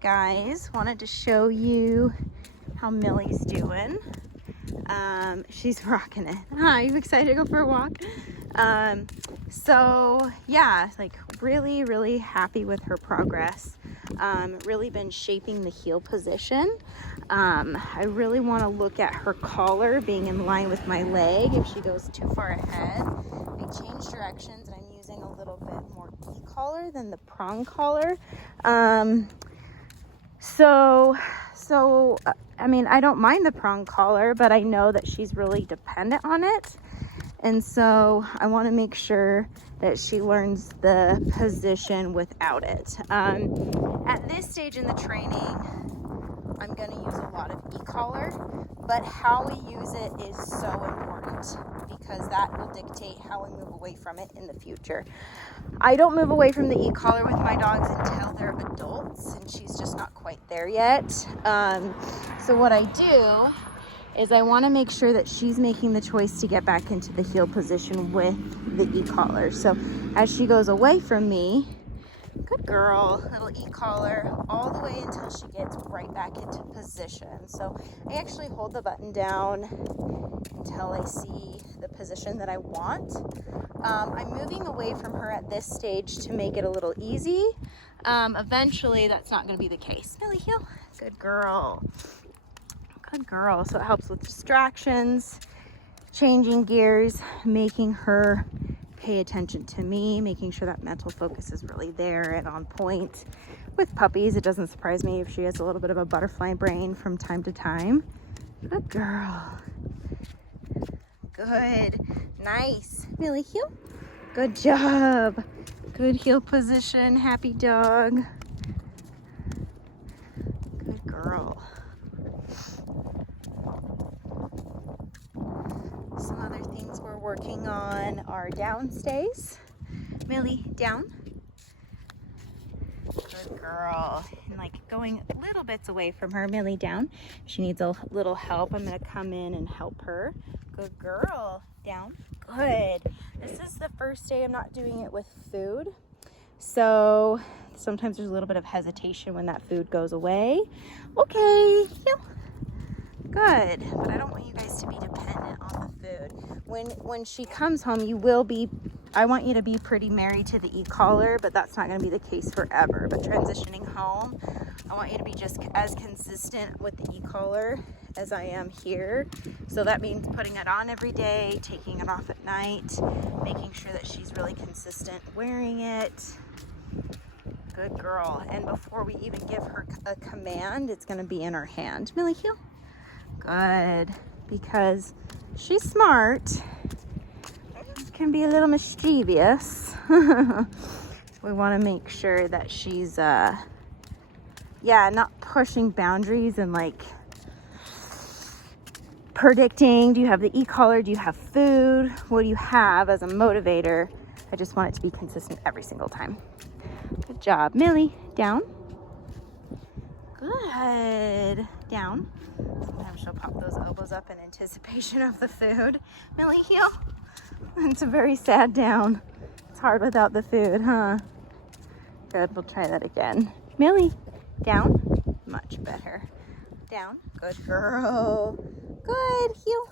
Guys, wanted to show you how Millie's doing. She's rocking it. Are you excited to go for a walk? So yeah, like really happy with her progress. Really been shaping the heel position. I really want to look at her collar being in line with my leg. If she goes too far ahead, I changed directions and I'm using a little bit more e-collar than the prong collar. So I mean, I don't mind the prong collar, but I know that she's really dependent on it. And so I want to make sure that she learns the position without it. At this stage in the training, I'm going to use a lot of e-collar, but how we use it is so important because that will dictate how we move away from it in the future. I don't move away from the e-collar with my dogs until they're adults, and she's just not quite there yet. So what I do is I want to make sure that she's making the choice to get back into the heel position with the e-collar. So as she goes away from me, good girl, little e-collar all the way until she gets right back into position. So I actually hold the button down until I see the position that I want. I'm moving away from her at this stage to make it a little easy. Eventually that's not going to be the case. Millie, heel. Good girl. Good girl. So it helps with distractions, changing gears, making her pay attention to me, making sure that mental focus is really there and on point. With puppies, it doesn't surprise me if she has a little bit of a butterfly brain from time to time. Good girl. Good. Nice. Millie, heel. Good job. Good heel position. Happy dog. Good girl. Some other things we're working on are down stays. Millie, down. Good girl. And like going little bits away from her. Millie, down. She needs a little help. I'm going to come in and help her. Good girl. Down. Good. This is the first day I'm not doing it with food. So sometimes there's a little bit of hesitation when that food goes away. Okay. Heel. Good, but I don't want you guys to be dependent on the food. When she comes home, I want you to be pretty married to the e-collar, but that's not going to be the case forever. But transitioning home, I want you to be just as consistent with the e-collar as I am here. So that means putting it on every day, taking it off at night, making sure that she's really consistent wearing it. Good girl. And before we even give her a command, it's going to be in her hand. Millie, heel. Good, because she's smart. Can be a little mischievous. We want to make sure that she's not pushing boundaries and like predicting, do you have the e-collar, do you have food, what do you have as a motivator. I just want it to be consistent every single time. Good job. Millie, down. Good. Down. Sometimes she'll pop those elbows up in anticipation of the food. Millie, heel. It's a very sad down. It's hard without the food, huh? Good, we'll try that again. Millie, down. Much better. Down. Good girl. Good, heel.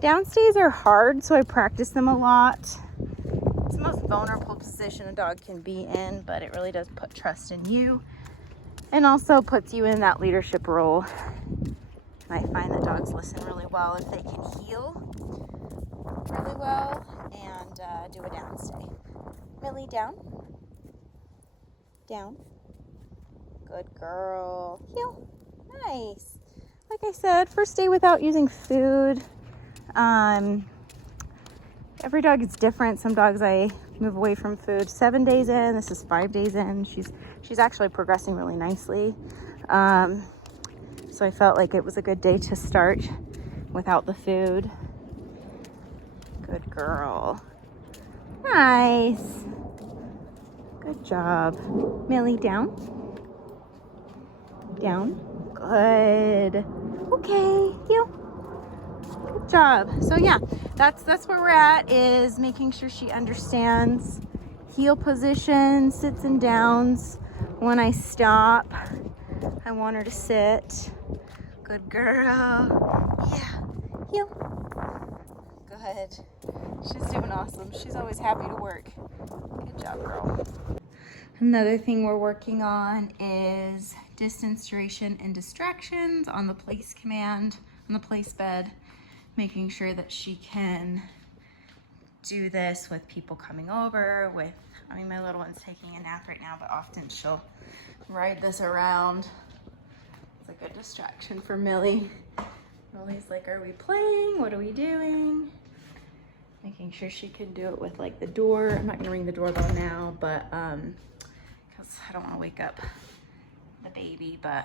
Down stays are hard, so I practice them a lot. It's the most vulnerable position a dog can be in, but it really does put trust in you and also puts you in that leadership role. And I find that dogs listen really well if they can heel really well and do a down stay. Millie, down. Down. Good girl. Heel. Nice. Like I said, first day without using food. Every dog is different. Some dogs I move away from food 7 days in. This is 5 days in. She's actually progressing really nicely. So I felt like it was a good day to start without the food. Good girl. Nice. Good job. Millie, down. Down. Good. Okay, heel. Good job. So yeah, that's where we're at, is making sure she understands heel position, sits and downs when I stop. I want her to sit. Good girl. Yeah. Heel. Good. She's doing awesome. She's always happy to work. Good job, girl. Another thing we're working on is distance, duration, and distractions on the place command, on the place bed, making sure that she can do this with people coming over, with, I mean, my little one's taking a nap right now, but often she'll ride this around. It's a good distraction for Millie. Millie's like, are we playing? What are we doing? Making sure she can do it with like the door. I'm not gonna ring the doorbell now, but because I don't want to wake up the baby, but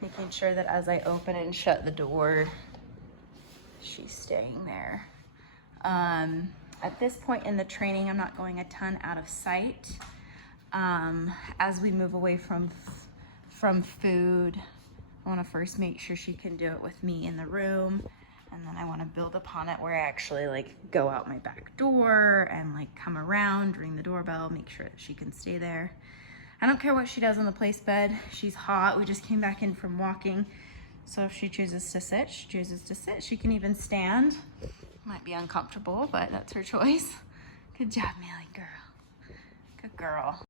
making sure that as I open and shut the door, she's staying there. At this point in the training, I'm not going a ton out of sight. As we move away from food, I want to first make sure she can do it with me in the room, and then I want to build upon it where I actually like go out my back door and like come around, ring the doorbell, make sure that she can stay there. I don't care what she does on the place bed. She's hot. We just came back in from walking. So if she chooses to sit, she chooses to sit. She can even stand. Might be uncomfortable, but that's her choice. Good job, Millie girl. Good girl.